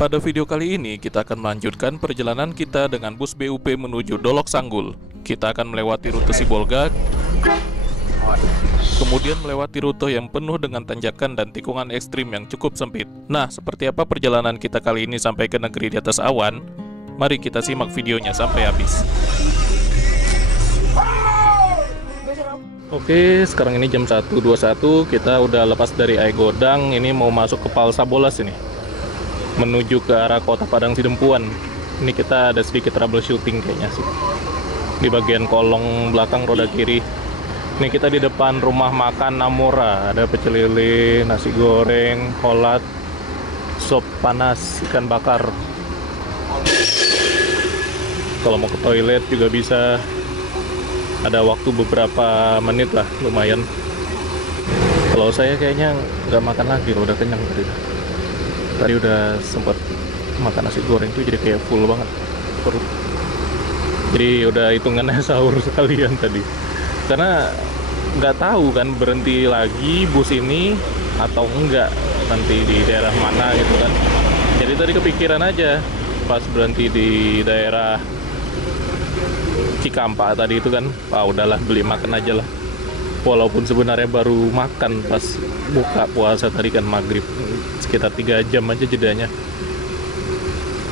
Pada video kali ini kita akan melanjutkan perjalanan kita dengan bus BUP menuju Dolok Sanggul. Kita akan melewati rute Sibolga, kemudian melewati rute yang penuh dengan tanjakan dan tikungan ekstrim yang cukup sempit. Nah, seperti apa perjalanan kita kali ini sampai ke negeri di atas awan? Mari kita simak videonya sampai habis. Oke, sekarang ini jam 1.21, kita udah lepas dari Aigodang, ini mau masuk ke Palsa Bolas ini, menuju ke arah kota Padang Sidempuan. Ini kita ada sedikit troubleshooting kayaknya sih, di bagian kolong belakang roda kiri. Ini kita di depan rumah makan Namora, ada pecel lele, nasi goreng, kolak, sop panas, ikan bakar. Kalau mau ke toilet juga bisa. Ada waktu beberapa menit lah, lumayan. Kalau saya kayaknya nggak makan lagi, udah kenyang tadi. Tadi udah sempat makan nasi goreng tuh, jadi kayak full banget perut. Jadi udah hitungannya sahur sekalian tadi. Karena nggak tahu kan berhenti lagi bus ini atau enggak, nanti di daerah mana gitu kan. Jadi tadi kepikiran aja pas berhenti di daerah Cikampa tadi itu kan, udahlah beli makan aja lah. Walaupun sebenarnya baru makan pas buka puasa tadi kan, maghrib, sekitar 3 jam aja jedanya.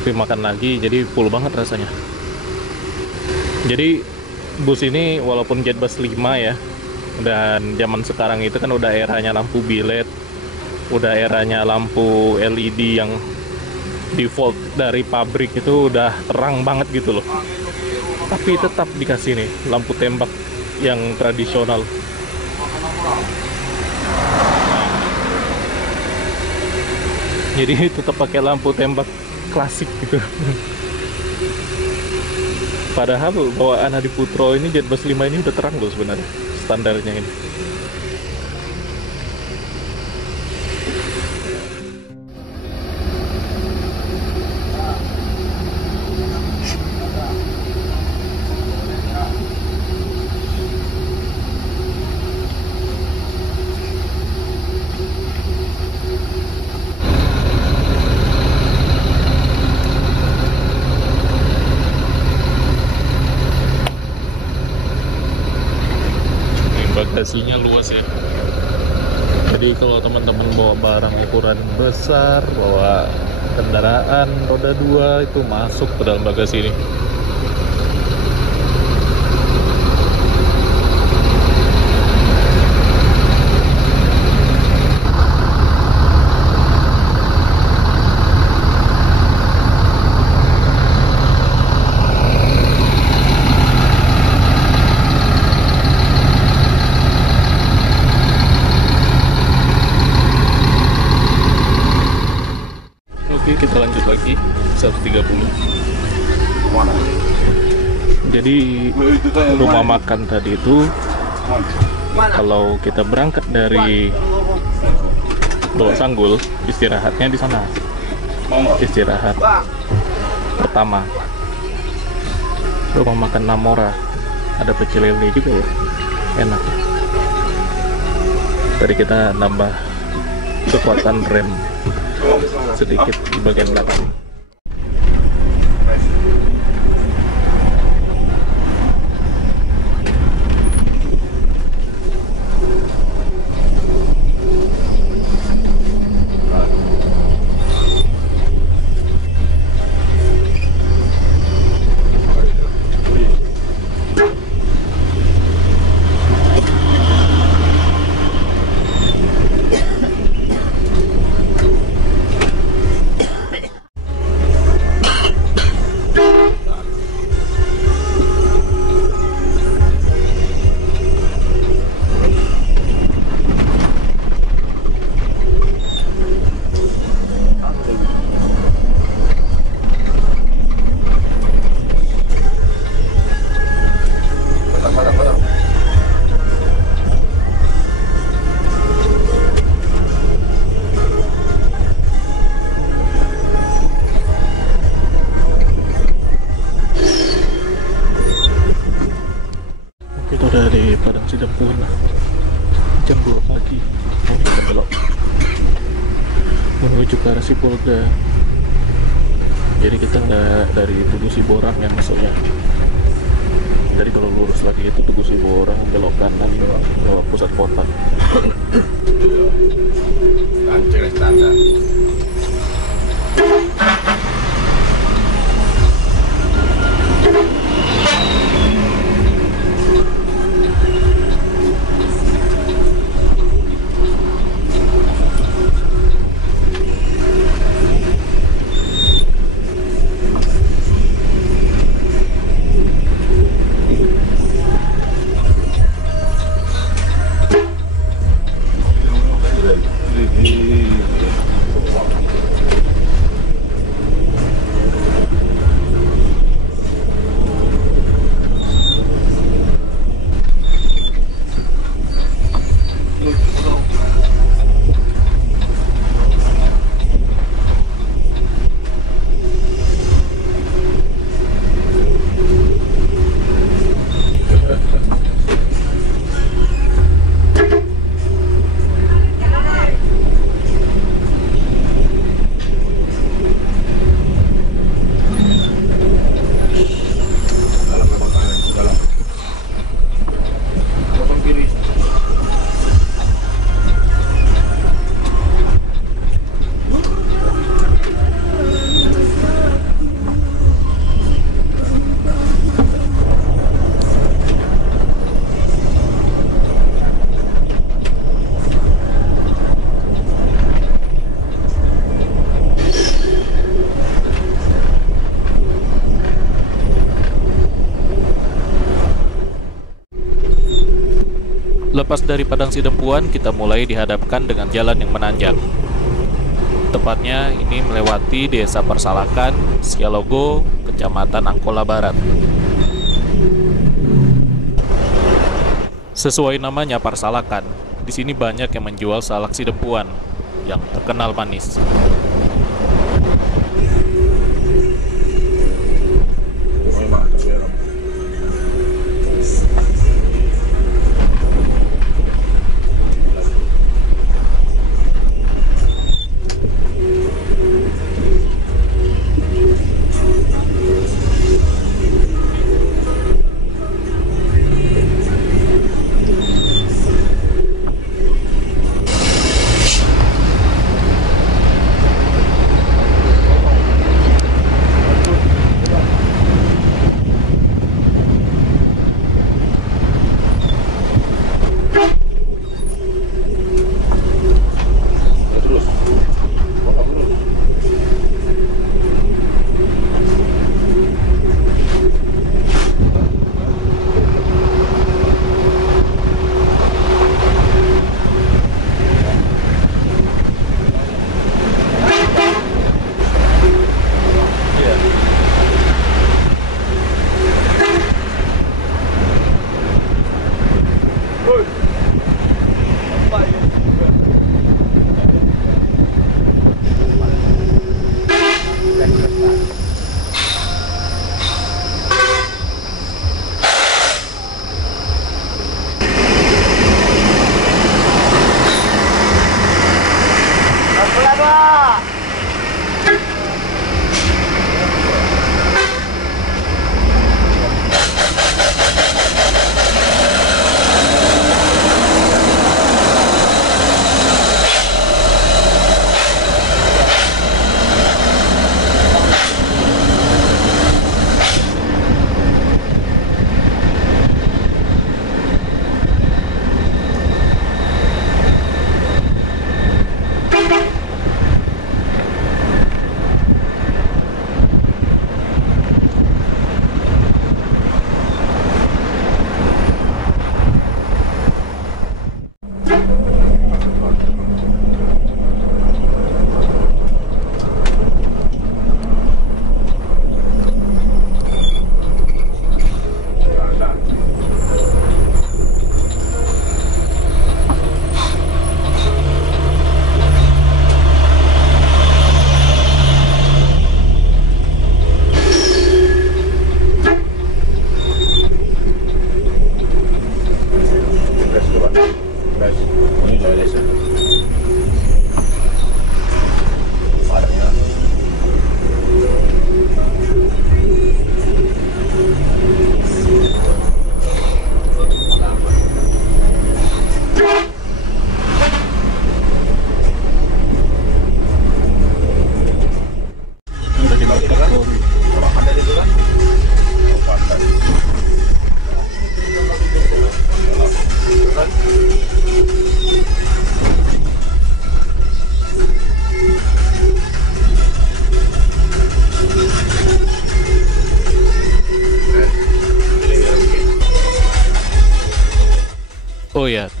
Tapi makan lagi jadi full banget rasanya. Jadi bus ini walaupun Jetbus 5 ya, dan zaman sekarang itu kan udah eranya lampu bilet, udah eranya lampu LED yang default dari pabrik, itu udah terang banget gitu loh. Tapi tetap dikasih nih lampu tembak yang tradisional. Jadi tetap pakai lampu tembak klasik gitu. Padahal bawaan Adi Putro ini Jetbus 5 ini udah terang loh sebenarnya standarnya ini. Bagasinya luas ya, jadi kalau teman-teman bawa barang ukuran besar, bawa kendaraan roda 2, itu masuk ke dalam bagasi ini. Oke, kita lanjut lagi 1.30. Jadi rumah makan tadi itu, kalau kita berangkat dari Dolok Sanggul, istirahatnya di sana. Istirahat pertama rumah makan Namora, ada pecel lele juga ya, enak. Tadi kita nambah kekuatan rem sedikit di bagian belakang. Sidempuan lah, jam 2 pagi. Ini kita belok menuju ke arah Sibolga. Jadi kita nggak dari Tugu Siborang yang masuknya. Jadi kalau lurus lagi itu Tugu Siborang, belok kanan ke pusat kota. Kancing standar. Lepas dari Padang Sidempuan, kita mulai dihadapkan dengan jalan yang menanjak. Tepatnya ini melewati Desa Persalakan, Sialogo, Kecamatan Angkola Barat. Sesuai namanya Persalakan, di sini banyak yang menjual salak Sidempuan yang terkenal manis.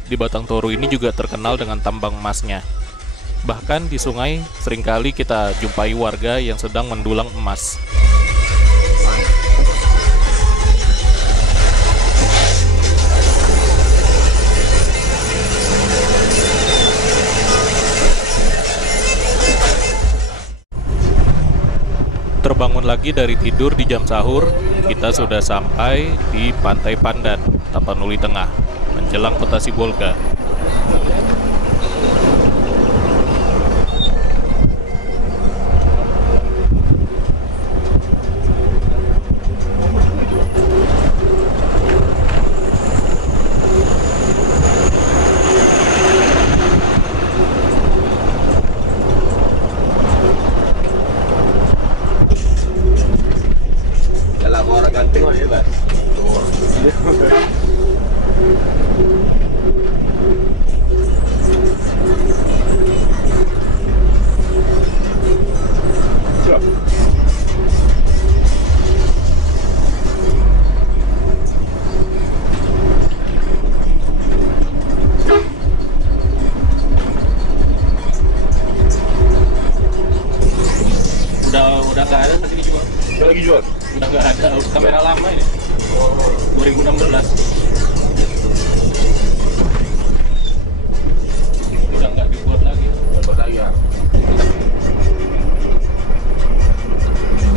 di Batang Toru ini juga terkenal dengan tambang emasnya. Bahkan di sungai seringkali kita jumpai warga yang sedang mendulang emas. Terbangun lagi dari tidur di jam sahur, kita sudah sampai di Pantai Pandan, Tapanuli Tengah, menjelang Kota Sibolga. Tengok dia, Pak. Udah nggak ada lagi dijual. Udah lagi jual? Udah nggak ada, kamera lama ini. 2016. Udah nggak dibuat lagi. Dapat lagi ya.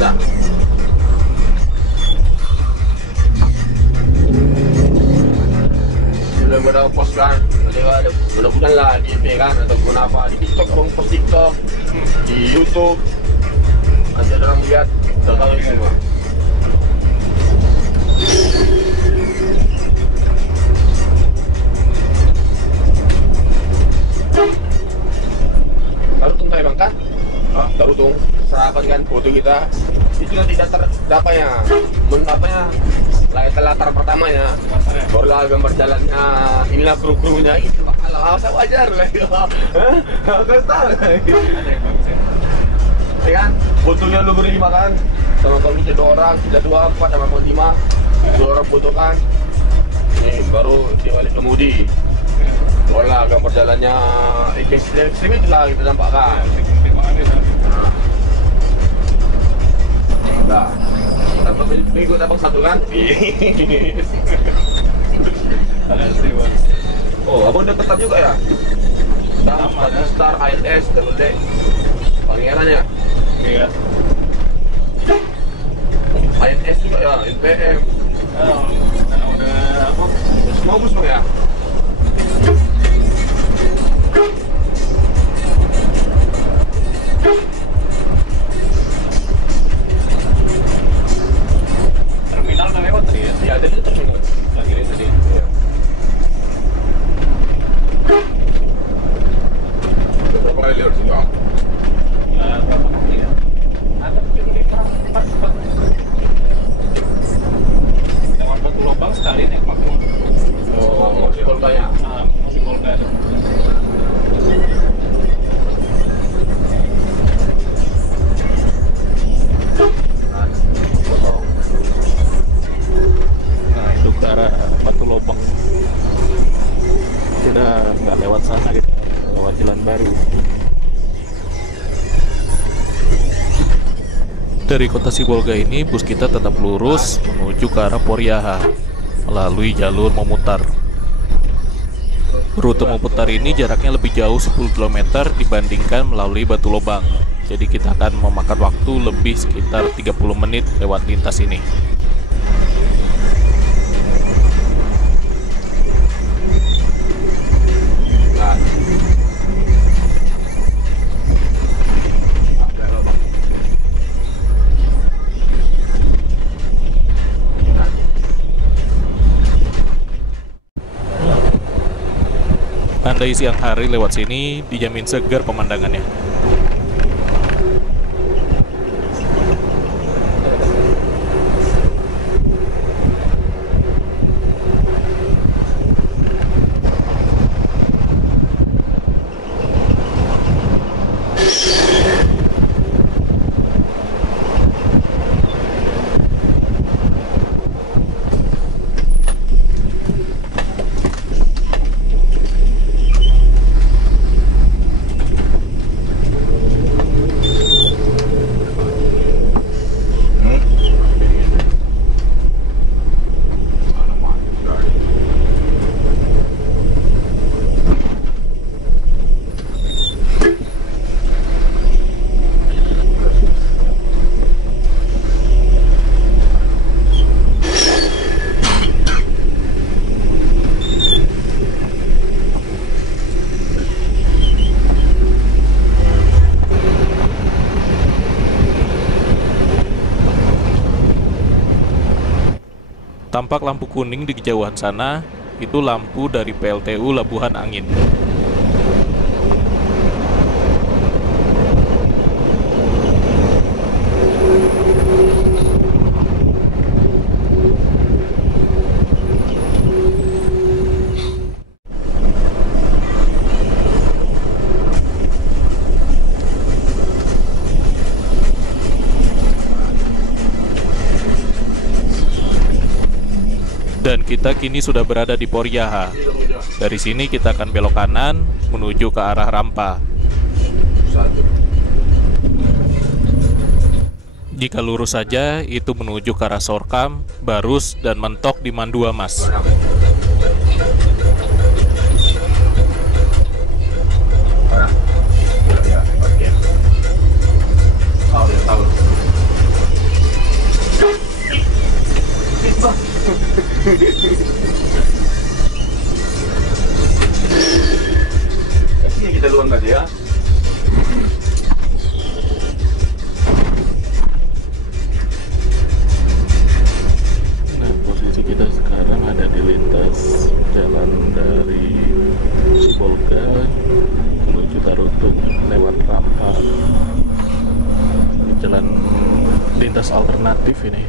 Dah. Sudah berapa post kan? Ada mudah-mudahan lah di FB kan ataupun apa di TikTok, abang post TikTok, di YouTube. Nanti ada orang lihat, udah tahu semua. Tarutung tayo bang kan? Tarutung, serapan kan foto kita. Itu nanti datanya, apanya, latar pertamanya, barulah gambar jalannya, inilah kru-krunya, itu alah, saya wajar lah. Kau tahu ya kan? Fotonya lu berlima kan? Sama kalau kita 2 orang, kita 2, 4, sama 5, 2 orang foto kan? Nih, baru dia balik kemudi. Barulah gambar jalannya, ekstrim itulah kita nampakkan. Nah, tanpa mengikut abang satu kan? Oh, abang udah tetap juga ya? Star, ILS, Double D, Pangerannya. Iya. ILS juga ya, NPM. Udah apa? Semua bus bang ya? Terminal udah lewat tadi ya? Ya, tadi itu terminal. Lagi ini tadi. Iya. Udah berapa kali lewat sini bang? Berapa kali ya? Ada di Empat. Lewat Batu Lobang sekali naik makmur. Oh, masih Volganya. Masih Volga ada. Nah, itu ke arah Batu Lobang. Kita nggak lewat sana gitu, lewat jalan baru. Dari Kota Sibolga ini, bus kita tetap lurus menuju ke arah Poriaha, melalui jalur memutar. Rute memutar ini jaraknya lebih jauh 10 km dibandingkan melalui Batu Lobang. Jadi kita akan memakan waktu lebih sekitar 30 menit lewat lintas ini. Andai siang hari lewat sini, dijamin segar pemandangannya. Tampak lampu kuning di kejauhan sana, itu lampu dari PLTU Labuhan Angin. Dan kita kini sudah berada di Poriaha. Dari sini kita akan belok kanan menuju ke arah Rampa. Jika lurus saja, itu menuju ke arah Sorkam, Barus, dan mentok di Mandua Mas. Kasih kita luang tadi ya. Nah, posisi kita sekarang ada di lintas jalan dari Sibolga menuju Tarutung lewat Rampa. Ini jalan lintas alternatif ini.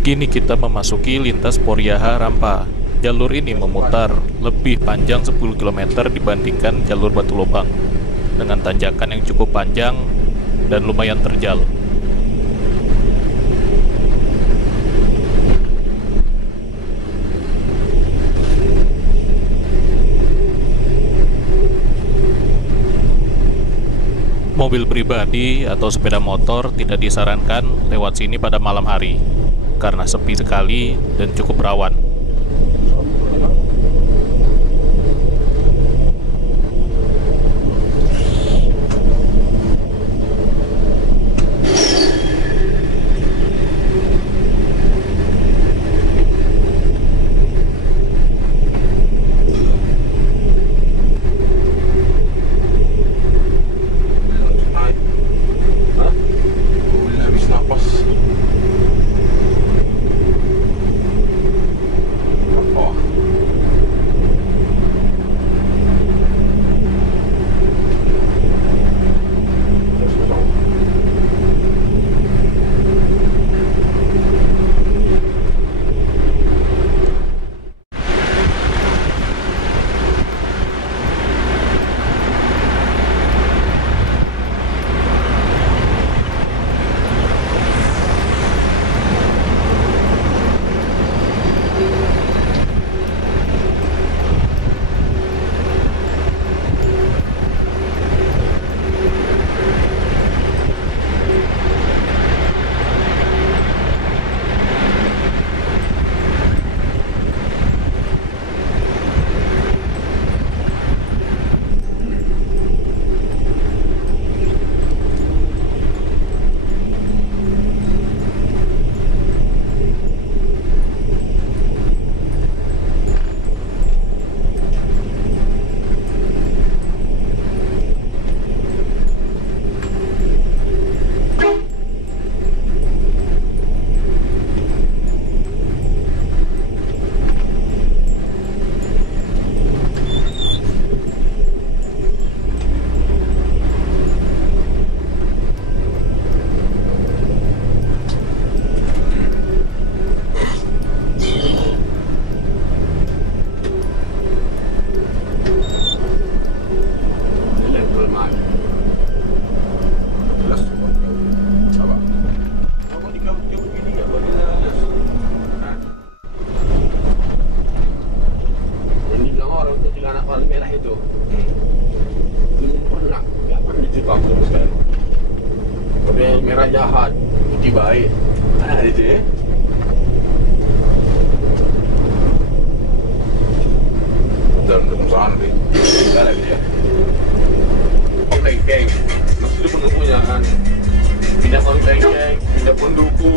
Kini kita memasuki lintas Poriaha Rampa. Jalur ini memutar lebih panjang 10 km dibandingkan jalur Batu Lobang, dengan tanjakan yang cukup panjang dan lumayan terjal. Mobil pribadi atau sepeda motor tidak disarankan lewat sini pada malam hari, karena sepi sekali dan cukup rawan. Merah jahat, putih baik. Ada itu ya. Dan perusahaan ni, tinggal lagi dia. Keng-keng, maksudnya penunggunya kan. Pindah pun keng-keng, pindah pun duku,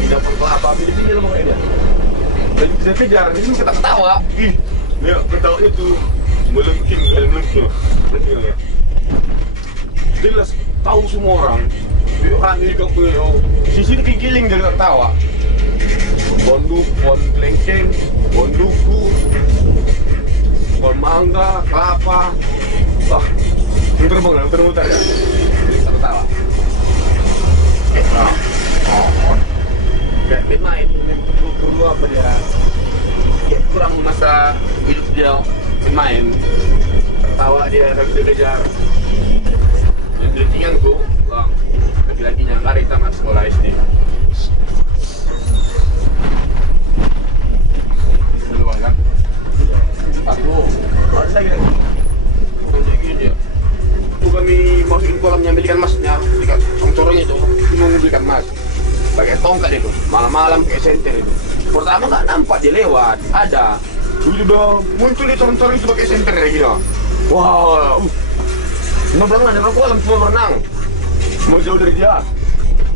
pindah pun kelapa, pilih-pilih lah pokoknya dia. Dan bisa kejar, ini kita ketawa. Ih, dia ketawa itu. melengking. Jelas tahu semua orang. Orang ini kampung sisi ini giling dia nggak tahu. Pohon kelengkeng, pohon duku, pohon mangga, kelapa. Wah, muter-muter ya. Jadi tak tahu. Kayak main dulu apa dia? Kurang masa hidup dia main. Tawa dia habis kejar. Yang dia tinggal tuh, laki-lakinya lari tamat sekolah SD. Dulu kan? Aku ada lagi. Kayak gini ya. Itu kami masukin kolam yang belikan masnya, belikan tongcorongnya itu, mau belikan mas. Pakai tongkat itu, malam-malam pakai senter itu. Pertama nggak nampak dia lewat, ada. Udah muncul di tongcorong itu pakai senter kayak gini. Wow. Mau berenang, ada kolam semua berenang. Mau jauh dari dia.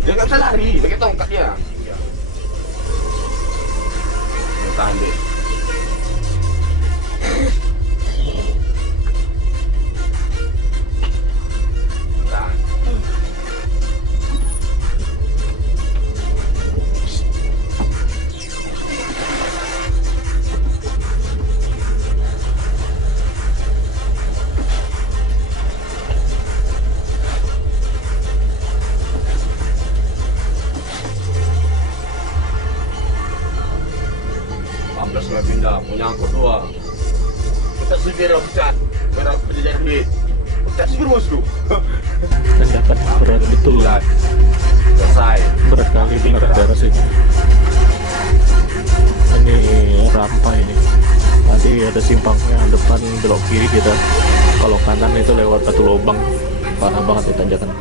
Dia nggak bisa lari, pakai tongkat dia. Tahan deh. Tahan. Sudah pindah, punya angkot dua. Kita sendiri Ustaz, berapa penjajar duit. Ustaz sendiri bos tu. Dan dapat berat betul lah. Selesai. Berat kali benar darah sih. Ini rampa ini. Nanti ada simpangnya depan belok kiri kita. Kalau kanan itu lewat batu lubang. Parah banget ya tanjakan.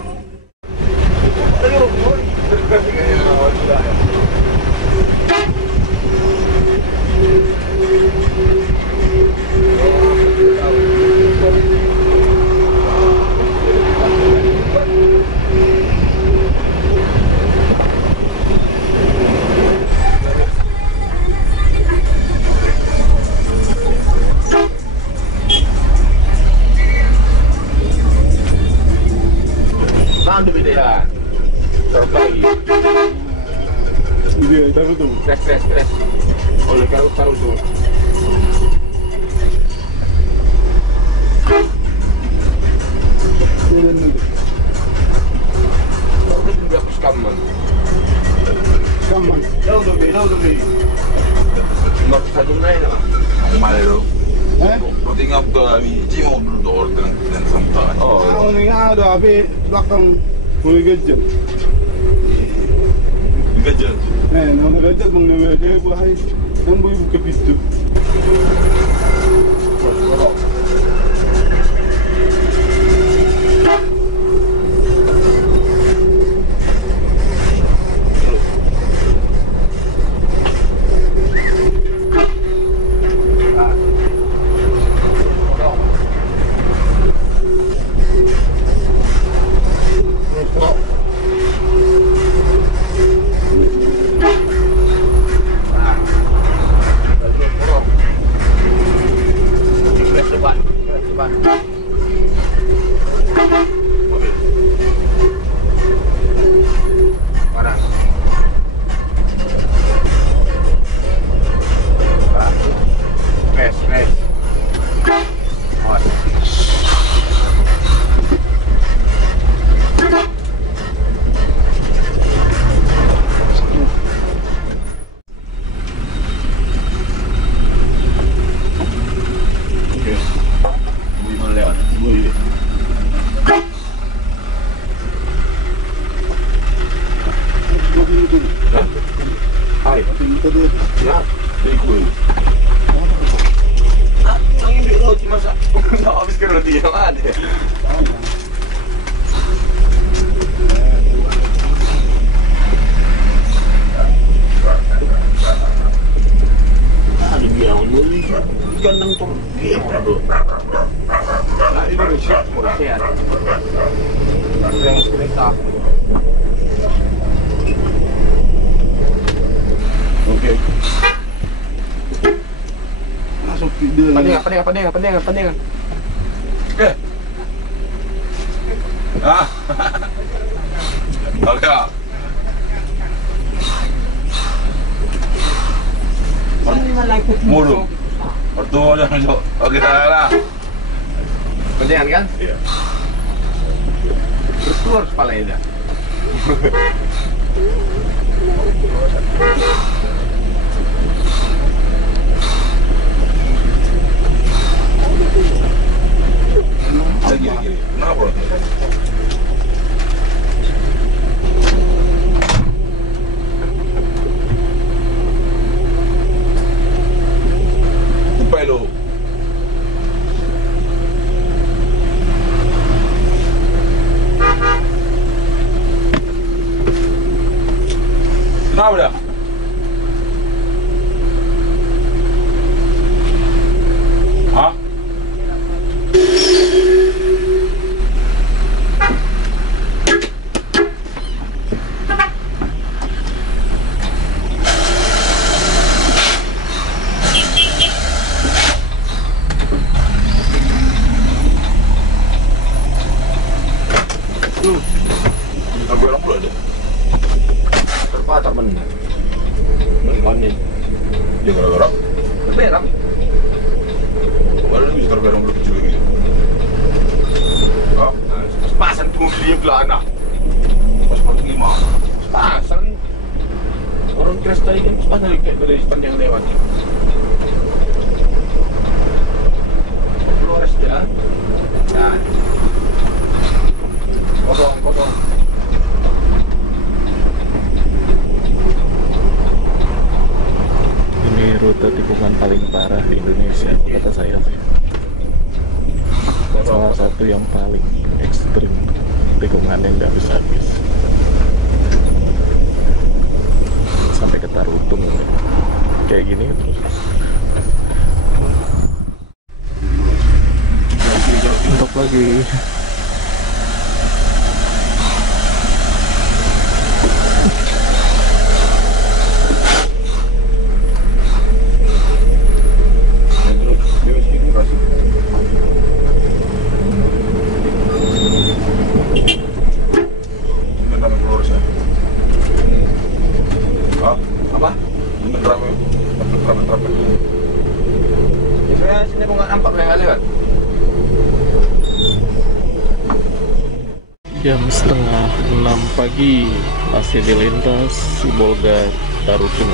Nanti beda. Terbagi. Iya, taruh tuh. Stres. Oleh taruh tuh. Taruh juga aku sekaman. Jauh lebih. Nggak bisa naik lah. Malo. Eh? Buti nga po kami, di mo order ng samtaan. Ako na nga ada, abi belakang mulai gajah. Gajah. Nama gajah bang nama dia bahaya. Yang boleh buka pintu. Dia lah. Pandingan. Ah. Oke. Mulu. Pertama jangan jauh. Oke, lah. Pandingan kan? Iya. Terus keluar kepalanya dah. Gini. Kenapa, bro? Tupai lo. Kenapa dah? Hah? Kita berang pula deh. Terpatah benar. Menganin. Dia gara-gara. Berang. Baru bisa terberang dulu juga gitu. Ah, Pasan tuh dia belana. pas 45. Pasan. Orang keras tadi kan pasan kayak dari sepanjang lewat. Flores jalan. Nah. Kosong. Ini rute tikungan paling parah di Indonesia, kata saya sih. Salah satu yang paling ekstrim, tikungannya nggak habis-habis. Sampai ke Tarutung, kayak gini terus. Untuk lagi. Biasanya sini aku nggak nampak yang lewat. Jam setengah 6 pagi masih dilintas Sibolga Tarutung.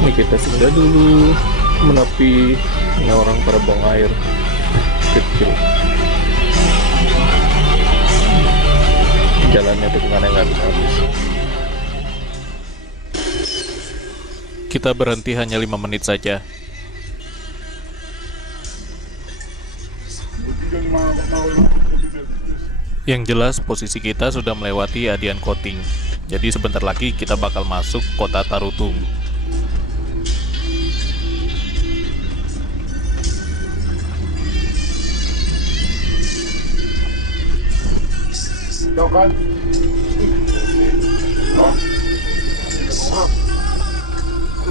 Ini kita singgah dulu menepi. Ini orang pada buang air kecil. Jalannya tikungannya nggak habis-habis. Kita berhenti hanya 5 menit saja. Yang jelas posisi kita sudah melewati Adian Koting. Jadi sebentar lagi kita bakal masuk kota Tarutung.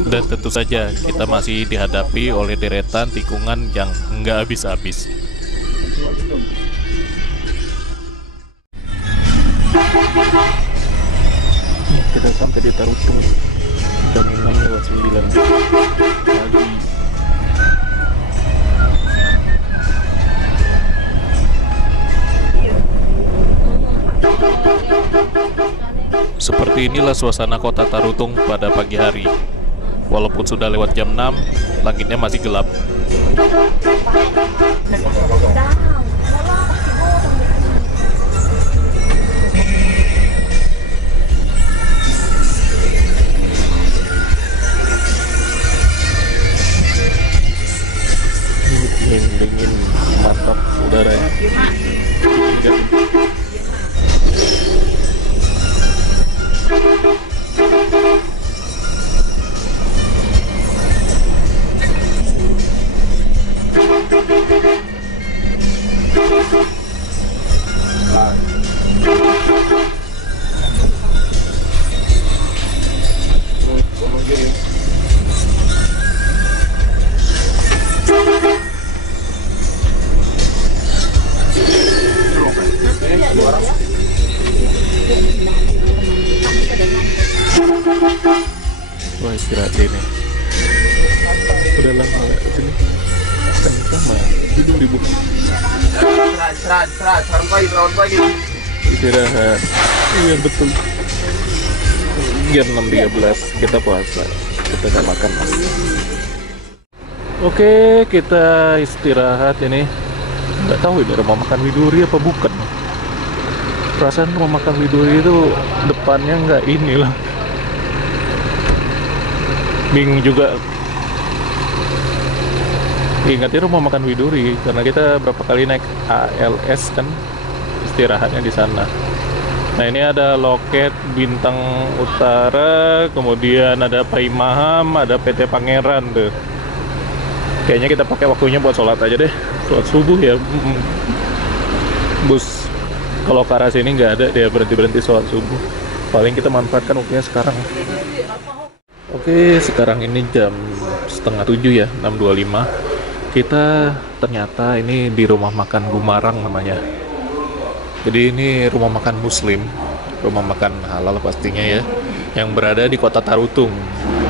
Dan tentu saja kita masih dihadapi oleh deretan tikungan yang nggak habis-habis. Kita sampai di Tarutung jam 6:09 pagi. Seperti inilah suasana kota Tarutung pada pagi hari. Walaupun sudah lewat jam 6, langitnya masih gelap. Dingin, mantap udaranya. istirahat sini. Udah lama nggak kesini. Kan sama tidur di bukit. Istirahat, sarapan pagi. Istirahat. Iya betul. Jam 6.13 kita puasa. Kita nggak makan mas. Oke, kita istirahat ini. Nggak tahu ini rumah makan Widuri apa bukan. Perasaan rumah makan Widuri itu depannya nggak inilah. Bingung juga. Ingatnya rumah makan Widuri karena kita berapa kali naik ALS kan istirahatnya di sana. Nah ini ada loket Bintang Utara, kemudian ada Pai Maham, ada PT Pangeran tuh. Kayaknya kita pakai waktunya buat sholat aja deh, sholat subuh ya. Bus kalau ke arah sini nggak ada, dia berhenti sholat subuh. Paling kita manfaatkan waktunya sekarang. Oke, sekarang ini jam 6:30 ya, 6.25. Kita ternyata ini di rumah makan Gumarang namanya. Jadi ini rumah makan Muslim, rumah makan halal pastinya ya, yang berada di kota Tarutung.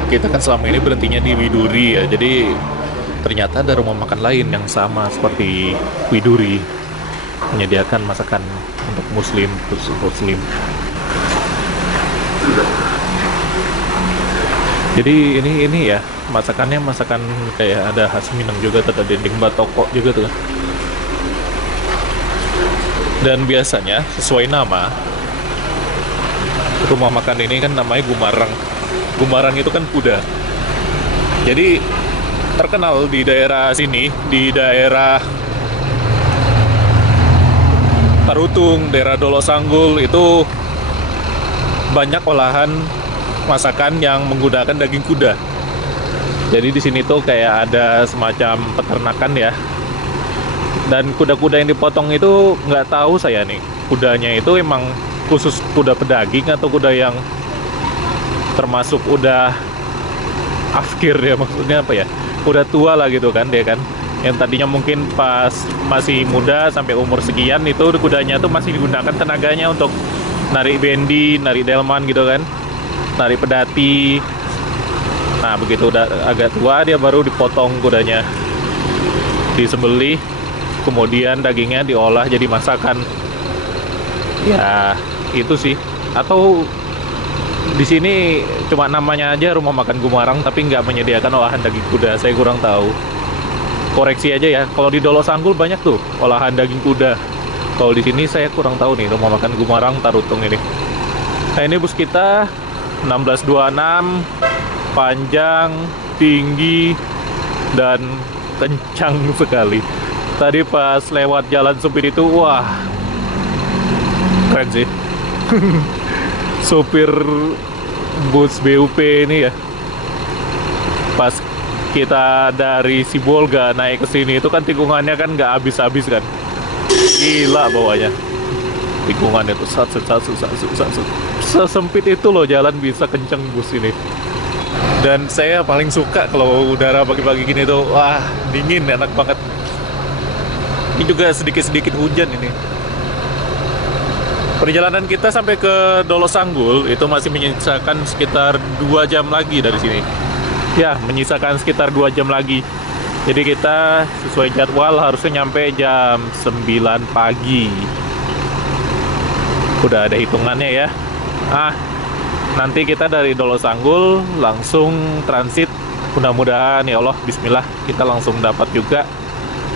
Kita kan selama ini berhentinya di Widuri ya, jadi ternyata ada rumah makan lain yang sama seperti Widuri, menyediakan masakan untuk Muslim, khusus Muslim. Jadi ini ya masakannya masakan kayak ada khas Minang juga, ada dendeng batoko juga tuh. Dan biasanya sesuai nama rumah makan ini kan namanya Gumarang. Gumarang itu kan kuda. Jadi terkenal di daerah sini, di daerah Tarutung, daerah Dolo Sanggul itu banyak olahan masakan yang menggunakan daging kuda. Jadi di sini tuh kayak ada semacam peternakan ya. Dan kuda-kuda yang dipotong itu nggak tahu saya nih, kudanya itu emang khusus kuda pedaging atau kuda yang termasuk udah afkir ya, maksudnya apa ya? Udah tua lah gitu kan dia kan. Yang tadinya mungkin pas masih muda sampai umur sekian itu kudanya tuh masih digunakan tenaganya untuk narik bendi, narik delman gitu kan. Narik pedati. Nah, begitu udah agak tua dia baru dipotong kudanya. Disembelih, kemudian dagingnya diolah jadi masakan. Ya, itu sih. Atau di sini cuma namanya aja rumah makan Gumarang tapi nggak menyediakan olahan daging kuda, saya kurang tahu. Koreksi aja ya, kalau di Dolo Sanggul banyak tuh olahan daging kuda. Kalau di sini saya kurang tahu nih rumah makan Gumarang Tarutung ini. Nah ini bus kita 1626, panjang, tinggi, dan kencang sekali. Tadi pas lewat jalan sempit itu, wah, keren sih. Sopir bus BUP ini ya, pas kita dari Sibolga naik ke sini itu kan tikungannya kan nggak habis-habis kan, gila bawahnya. Tikungannya tuh sesempit itu loh jalan, bisa kenceng bus ini. Dan saya paling suka kalau udara pagi-pagi gini tuh, wah dingin, enak banget. Ini juga sedikit-sedikit hujan ini. Perjalanan kita sampai ke Dolo Sanggul itu masih menyisakan sekitar 2 jam lagi dari sini. Ya, menyisakan sekitar 2 jam lagi. Jadi kita sesuai jadwal harusnya nyampe jam 9 pagi. Udah ada hitungannya ya. Nanti kita dari Dolo Sanggul langsung transit. Mudah-mudahan ya Allah, bismillah, kita langsung dapat juga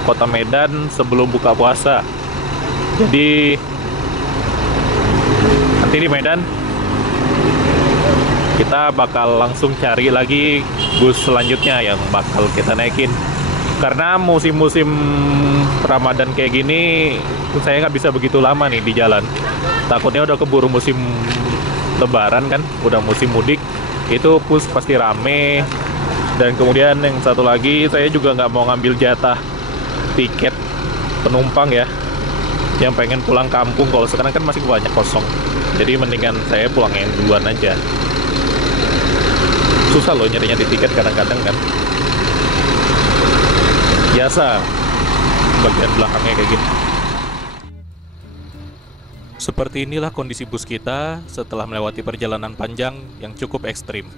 Kota Medan sebelum buka puasa. Jadi nanti di Medan kita bakal langsung cari lagi bus selanjutnya yang bakal kita naikin. Karena musim-musim Ramadan kayak gini saya nggak bisa begitu lama nih di jalan. Takutnya udah keburu musim Lebaran kan, udah musim mudik, itu bus pasti rame. Dan kemudian yang satu lagi, saya juga nggak mau ngambil jatah tiket penumpang ya, yang pengen pulang kampung. Kalau sekarang kan masih banyak kosong, jadi mendingan saya pulang yang duluan aja. Susah loh nyari-nyari tiket kadang-kadang kan. Biasa bagian belakangnya kayak gitu. Seperti inilah kondisi bus kita setelah melewati perjalanan panjang yang cukup ekstrim.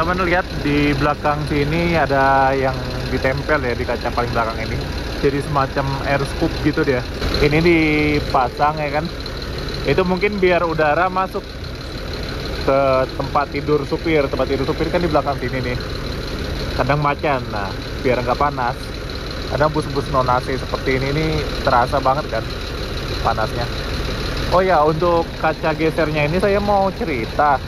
teman-teman lihat di belakang sini ada yang ditempel ya di kaca paling belakang ini. Jadi semacam air scoop gitu dia. Ini dipasang ya kan. Itu mungkin biar udara masuk ke tempat tidur supir. Tempat tidur supir kan di belakang sini nih. Kadang macan, nah biar nggak panas. Kadang bus-bus non AC seperti ini nih terasa banget kan panasnya. Oh ya, untuk kaca gesernya ini saya mau cerita.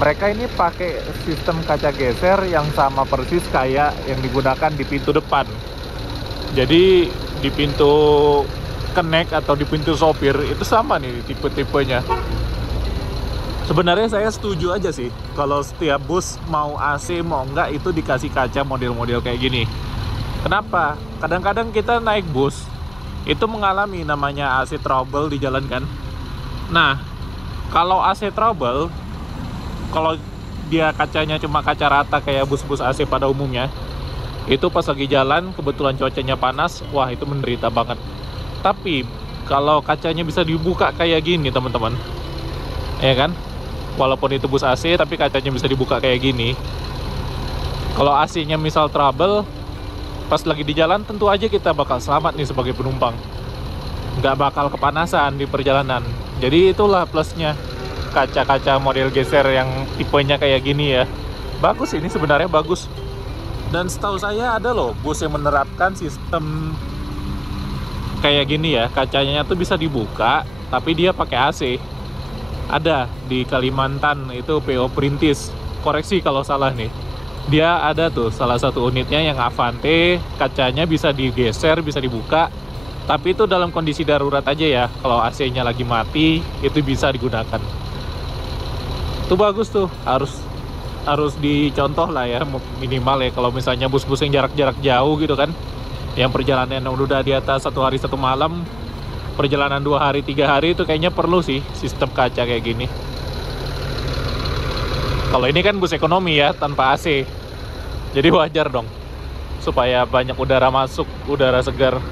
Mereka ini pakai sistem kaca geser yang sama persis kayak yang digunakan di pintu depan. Jadi di pintu connect atau di pintu sopir itu sama nih tipe-tipenya. Sebenarnya saya setuju aja sih kalau setiap bus mau AC mau enggak itu dikasih kaca model-model kayak gini. Kenapa? Kadang-kadang kita naik bus itu mengalami namanya AC trouble di jalan kan. Nah, kalau AC trouble, kalau dia kacanya cuma kaca rata kayak bus-bus AC pada umumnya, itu pas lagi jalan kebetulan cuacanya panas, wah itu menderita banget. Tapi kalau kacanya bisa dibuka kayak gini teman-teman, ya kan, walaupun itu bus AC tapi kacanya bisa dibuka kayak gini, kalau AC-nya misal trouble pas lagi di jalan, tentu aja kita bakal selamat nih sebagai penumpang, nggak bakal kepanasan di perjalanan. Jadi itulah plusnya kaca-kaca model geser yang tipenya kayak gini ya. Bagus, ini sebenarnya bagus. Dan setahu saya ada loh bus yang menerapkan sistem kayak gini ya, kacanya tuh bisa dibuka tapi dia pakai AC. Ada di Kalimantan, itu PO Perintis, koreksi kalau salah nih. Dia ada tuh salah satu unitnya yang Avante, kacanya bisa digeser, bisa dibuka, tapi itu dalam kondisi darurat aja ya. Kalau AC-nya lagi mati itu bisa digunakan. Itu bagus tuh, harus dicontoh lah ya, minimal ya. Kalau misalnya bus-bus yang jarak-jarak jauh gitu kan, yang perjalanan udah di atas 1 hari 1 malam, perjalanan 2 hari 3 hari, itu kayaknya perlu sih sistem kaca kayak gini. Kalau ini kan bus ekonomi ya, tanpa AC, jadi wajar dong supaya banyak udara masuk, udara segar.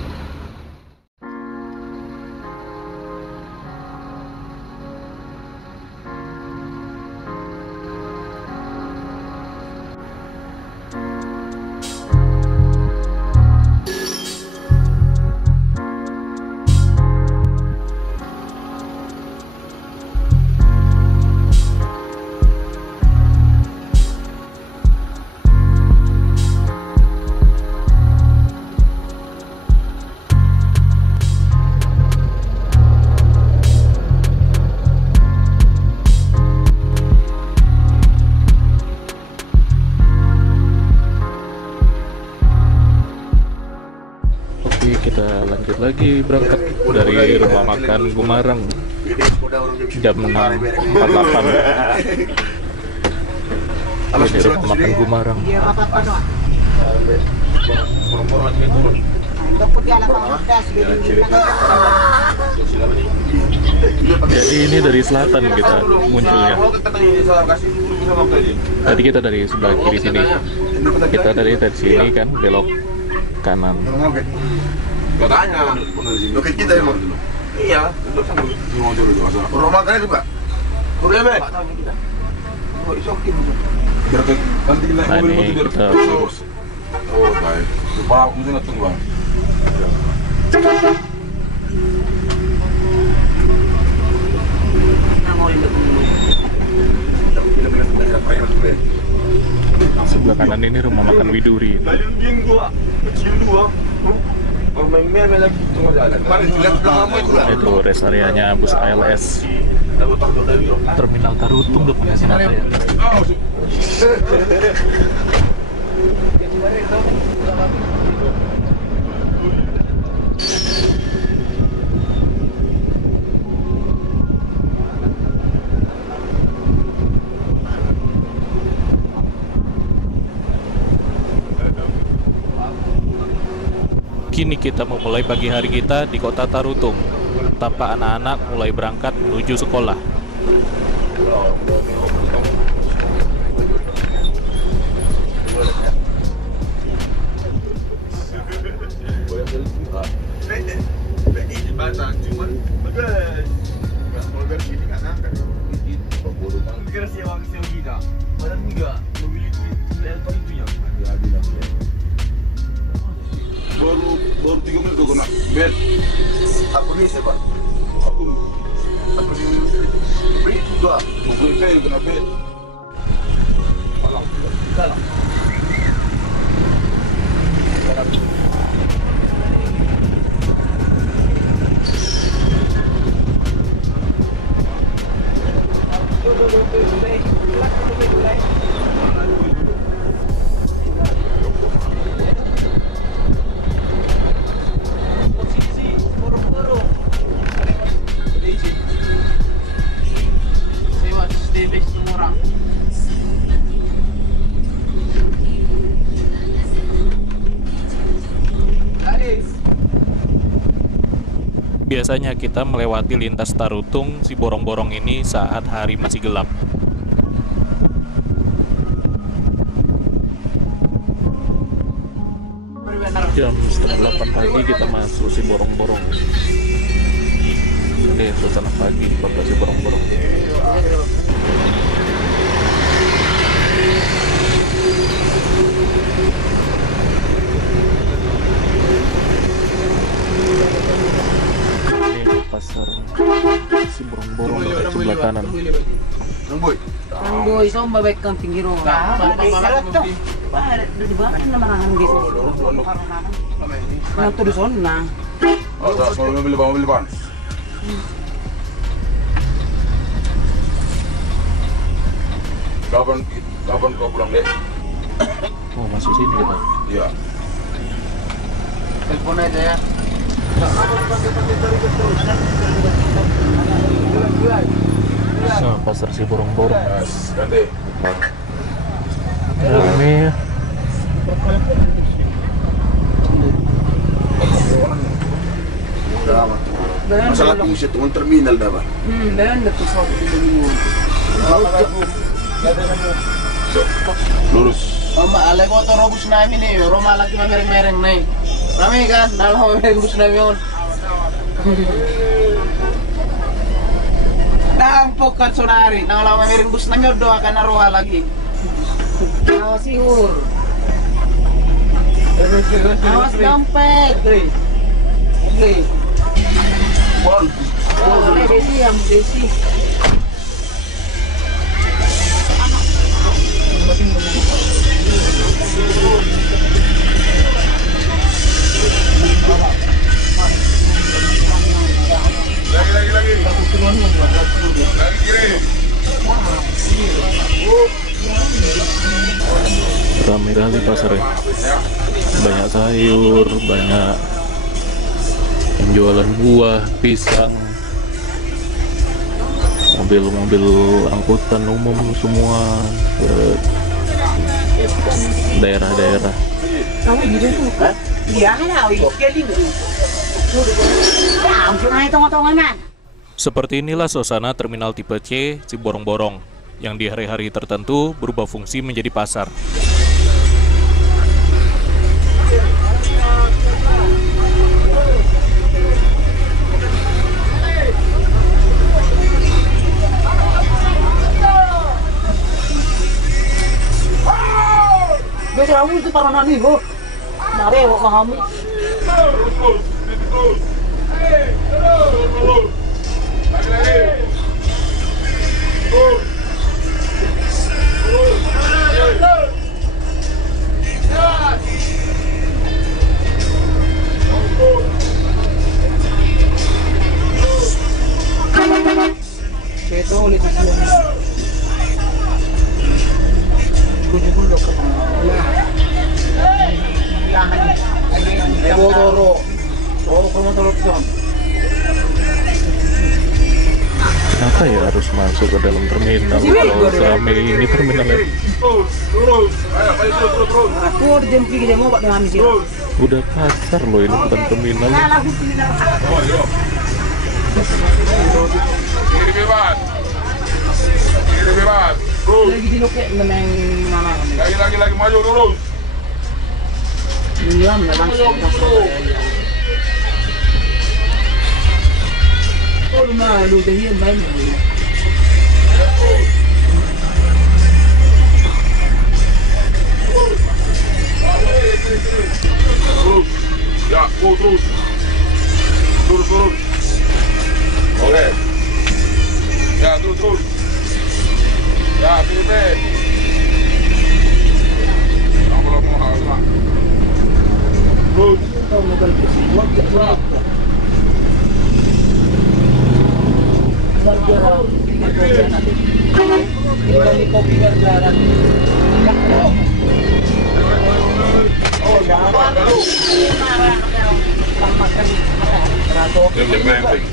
Kita lanjut lagi berangkat dari rumah makan Gumarang jam 6.48 dari rumah makan Gumarang. Jadi ini dari selatan kita munculnya. Tadi kita dari sebelah kiri sini. Kita dari sini kan belok kanan. Katanya, loket kita emang. Iya, duduk sambil dulu. Rumah makannya juga. Boleh, Be? Nah ini kita Oh, baik. Lupa, mesti ngetung bang. sebelah kanan ini rumah makan Widuri. Itu rest areanya bus ALS Terminal Tarutung depannya Sinata ya. Kini kita memulai pagi hari kita di kota Tarutung. Tampak anak-anak mulai berangkat menuju sekolah. Kira siapa kita? Padahal enggak. baru 3 menit udah kena bed. Aku ni siapa? Aku Aku ni beri dua. mobil saya yang kena bed. Alah, kita lah. Biasanya kita melewati lintas Tarutung Siborong-Borong ini saat hari masih gelap. Jam setengah 8 pagi kita masuk Siborong-Borong. Ini suasana pagi kota Siborong-Borong. Ini pasar Siborong-Borong dari sebelah kanan. Rambut. Boy, so mabek kang pinggir mo. Sarap to. Di ba kan naman ang gitu. Nah, tuduson na. Oh, tak mau mobil depan. Kapan kau pulang deh? Oh, masuk sini kita. Iya. Telepon aja ya. Nah, pasar Siborong-Borong. Yes, ganti. Rame ya. Masalah pengisi itu terminal dah, Pak. Meron na to sa dulu. Lurus. Alay ko to robus namin eh. Roma lagi mamereng-mereng na eh. Rami kan, nalang mamereng bus namin yun. Nampok kan sonari, nalang mamereng bus namin yun, doa ka naruha lagi. Awas ihur. Awas dompet. Oke. Oh, Desi yang Desi. Lagi. Lagi kiri. Ramai kali pasarnya. Banyak sayur, banyak yang jualan buah, pisang, mobil-mobil angkutan umum semua ke daerah-daerah. Seperti inilah suasana terminal tipe C Siborong-Borong yang di hari-hari tertentu berubah fungsi menjadi pasar. Biasa kamu itu para nani ho. Nare ho kamu. Ito ulit ito. Gulo ka pa. Toro Kenapa ya harus masuk ke dalam terminal kalau seramai ini terminalnya? Aku udah jemput dia mau pak dengan sih. Udah pasar loh, ini bukan terminal. Kiri bebas. Lagi di lokek meneng mana? Lagi maju lurus. Iya, memang oh, malu dia banyak. Ya, Ya, terus. Turun. Oke. Ya, terus. Ya, sini teh. Lama-lama halus. Terus. Yang penting.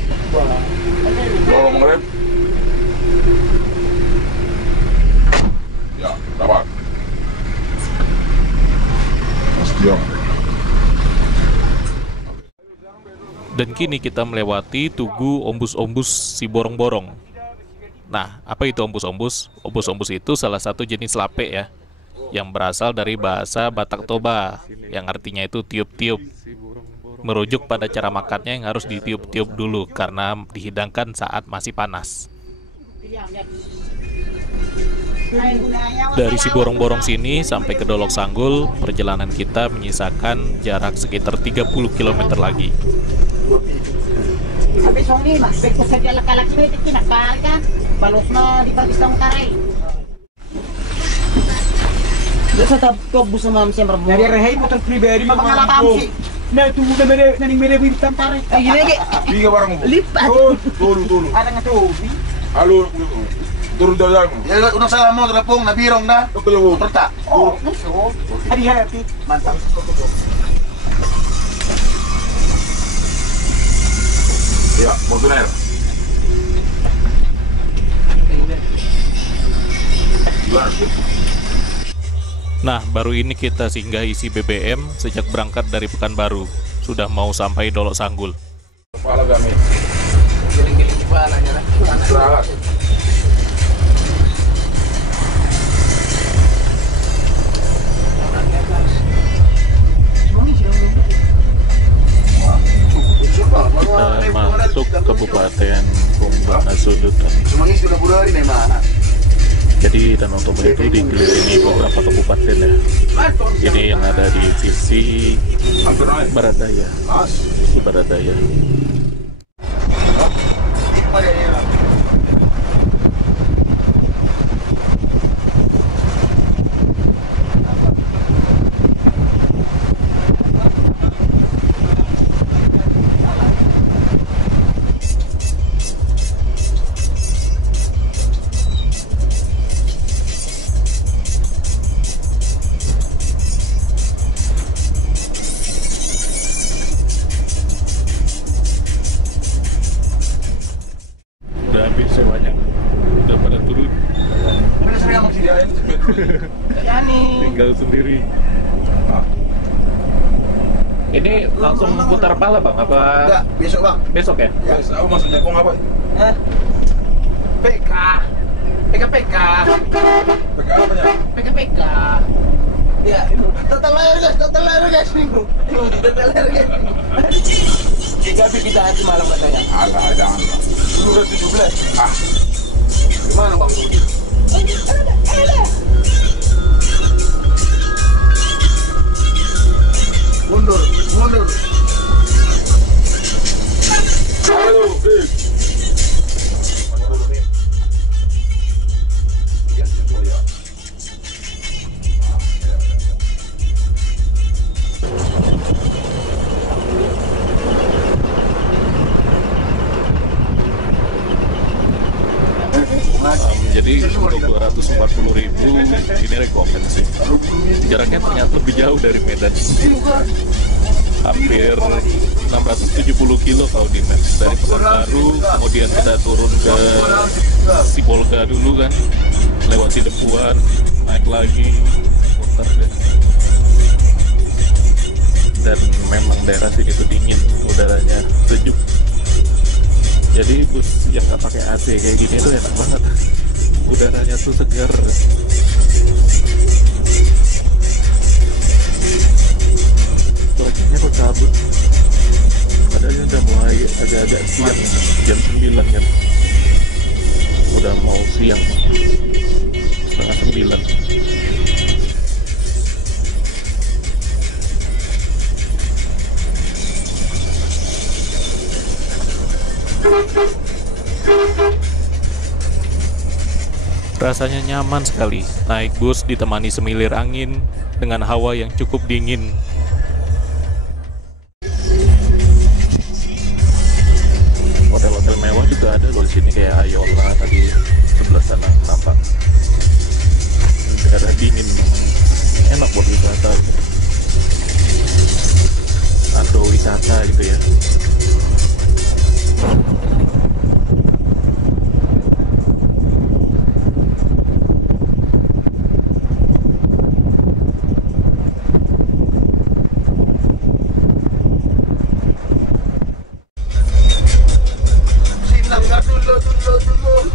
Dorong rem. Ya, dapat. Ya. Dan kini kita melewati Tugu Ombus-Ombus Siborong-Borong. Nah, apa itu ombus-ombus? Ombus-ombus itu salah satu jenis lape ya, yang berasal dari bahasa Batak Toba, yang artinya itu tiup-tiup. Merujuk pada cara makannya yang harus ditiup-tiup dulu karena dihidangkan saat masih panas. Dari Siborong-Borong sini sampai ke Dolok Sanggul, perjalanan kita menyisakan jarak sekitar 30 km lagi. Habis ini mas, bekas saja laki-laki itu kinakal kan, balosnya di Pakistan Tarai. Dia tetap kau busa mam siang berbuat. Dari rehai motor pribadi mah pengalaman sih. Nah tu udah mere nani mere bintang tarik. Gini lagi, Tiga barang mo. lipat. Turun. Ada nggak tuh? Halo. Turun dalam. Ya, udah salah mo, terapong, nabirong na. Motor tak. Oh, musuh. Hati-hati. Mantap. Ya, Montuner. Gimana? Nah, baru ini kita singgah isi BBM sejak berangkat dari Pekanbaru. Sudah mau sampai Dolok Sanggul. Kepala kami. Giling-giling kepalanya lah. Istirahat. Kita masuk Kabupaten Kumbang Sulutan. Semangis sudah burari memang. Jadi Danau Toba itu dikelilingi beberapa kabupaten ya. Ini yang ada di sisi barat daya. Sisi barat daya. Udah habis sewanya, udah pada turun, tinggal sendiri. Ini langsung putar pala bang, apa Enggak, besok bang. besok ya? Ya, aku maksudnya kok apa? PK. PK. PK apanya? PK. Ya, total layar guys minggu. Total layar guys. Jika kita semalam katanya. Alah, jangan lah. Dulu udah 17. Ah, Gimana bang? Mundur. halo, Dik. Jadi untuk 240.000 ini rekomen sih. Jaraknya ternyata lebih jauh dari Medan. Hampir 670 kilo kalau di Maps dari Pekanbaru, kemudian kita turun ke Sibolga dulu kan, lewat Sidepuan, naik lagi, muter deh. Dan memang daerah sini tuh dingin, udaranya sejuk. Jadi bus yang nggak pakai AC kayak gini tuh enak banget, udaranya tuh segar. Cuacanya kok kabut, padahal ini udah mulai agak-agak siang, jam 9 kan, udah mau siang, setengah 9. Rasanya nyaman sekali naik bus ditemani semilir angin dengan hawa yang cukup dingin. Hotel-hotel mewah juga ada loh di sini, kayak Ayola tadi sebelah sana nampak. Daerah dingin, enak buat wisata gitu. Atau wisata gitu ya. Dulu.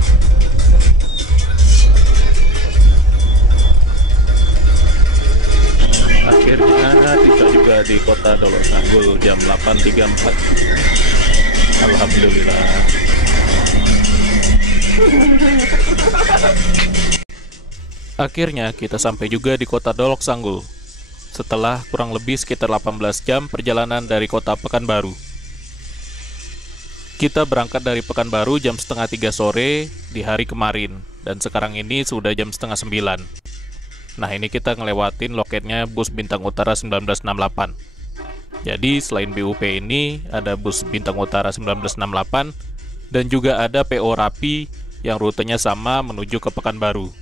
Akhirnya kita juga di kota Dolok Sanggul jam 8.34. Alhamdulillah. Akhirnya kita sampai juga di kota Dolok Sanggul setelah kurang lebih sekitar 18 jam perjalanan dari kota Pekanbaru. Kita berangkat dari Pekanbaru jam setengah 3 sore di hari kemarin, dan sekarang ini sudah jam setengah 9. Nah, ini kita ngelewatin loketnya bus Bintang Utara 1968. Jadi selain BUP ini ada bus Bintang Utara 1968 dan juga ada PO Rapi yang rutenya sama menuju ke Pekanbaru.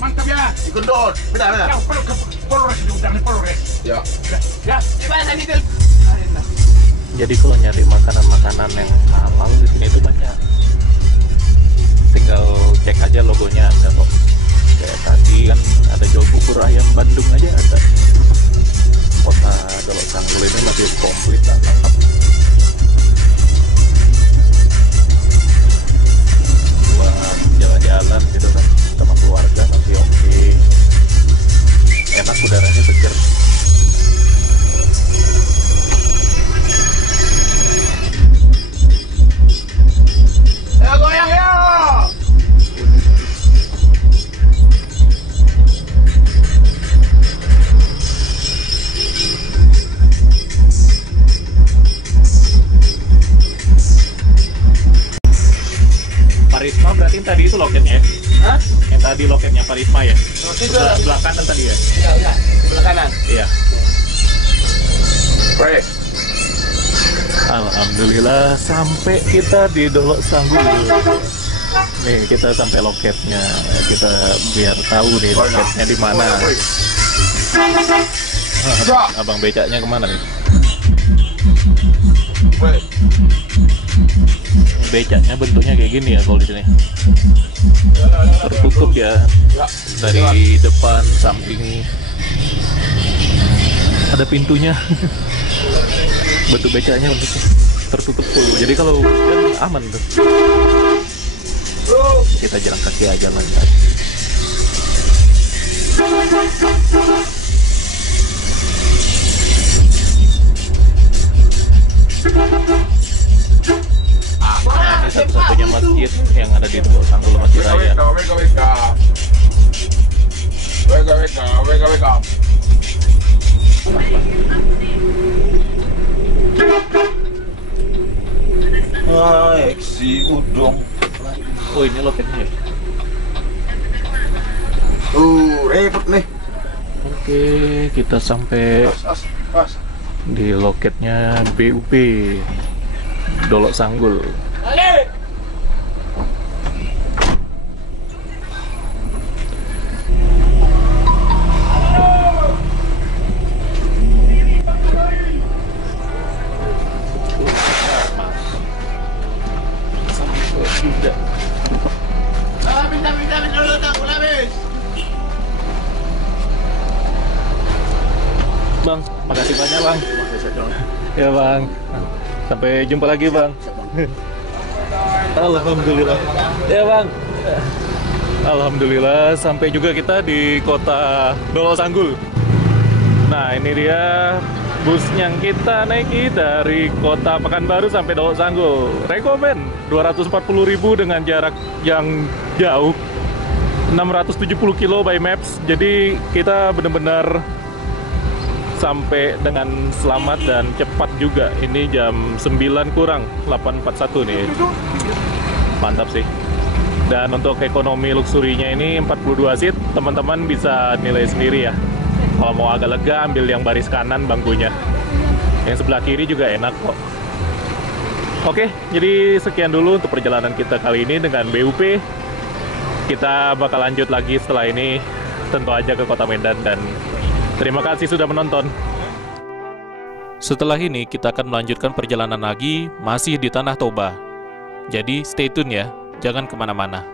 Mantap ya. Ikut benar. Ya, Polres itu udah Polres. Ya. Ya, Gimana nih, Del? Jadi kalau nyari makanan-makanan yang halal di sini itu banyak. Tinggal cek aja logonya ada kok. Kayak tadi kan ada jual bubur ayam Bandung aja ada. Kota Dolok Sanggul ini masih komplit dan lengkap. Buat jalan-jalan gitu kan sama keluarga masih oke. Enak, udaranya seger. Ayo goyang ya. Parisma berarti yang tadi itu loketnya ya? Hah? Yang tadi loketnya Parisma ya? Itu Sebelah kanan tadi ya? udah. Sebelah kanan. Iya. Baik. Alhamdulillah sampai kita di Dolok Sanggul. Nih kita sampai loketnya, kita biar tahu nih loketnya di mana. Abang becaknya kemana nih? Baik. Becaknya bentuknya kayak gini ya kalau di sini. Tertutup ya dari depan, samping. Ada pintunya. Bentuk becaknya bentuknya tertutup full. Jadi kalau hujan aman tuh. Kita jalan kaki aja lah. Nah, ini satu-satunya masjid yang ada di Dolok Sanggul, Masjid Raya. Wake up. Eksi udong. Oh, ini loketnya ya? Repot nih. Oke, kita sampai Pas. di loketnya BUP Dolok Sanggul. Juga. Habis dulu tak habis. Bang, makasih banyak bang. Ya bang, sampai jumpa lagi bang. Alhamdulillah. Ya bang. Alhamdulillah sampai juga kita di kota Dolok Sanggul. Nah ini dia Bus yang kita naiki dari kota Pekanbaru sampai Dawak Sanggo. Rekomen 240.000 dengan jarak yang jauh. 670 kilo by Maps. Jadi kita benar-benar sampai dengan selamat dan cepat juga. Ini jam 9 kurang 8.41 nih. Mantap sih. Dan untuk ekonomi luxurinya ini 42 seat. Teman-teman bisa nilai sendiri ya. Kalau mau agak lega, ambil yang baris kanan bangkunya. Yang sebelah kiri juga enak kok. Oke, jadi sekian dulu untuk perjalanan kita kali ini dengan BUP. Kita bakal lanjut lagi setelah ini, tentu aja ke Kota Medan. Dan terima kasih sudah menonton. Setelah ini, kita akan melanjutkan perjalanan lagi, masih di Tanah Toba. Jadi, stay tune ya, jangan kemana-mana.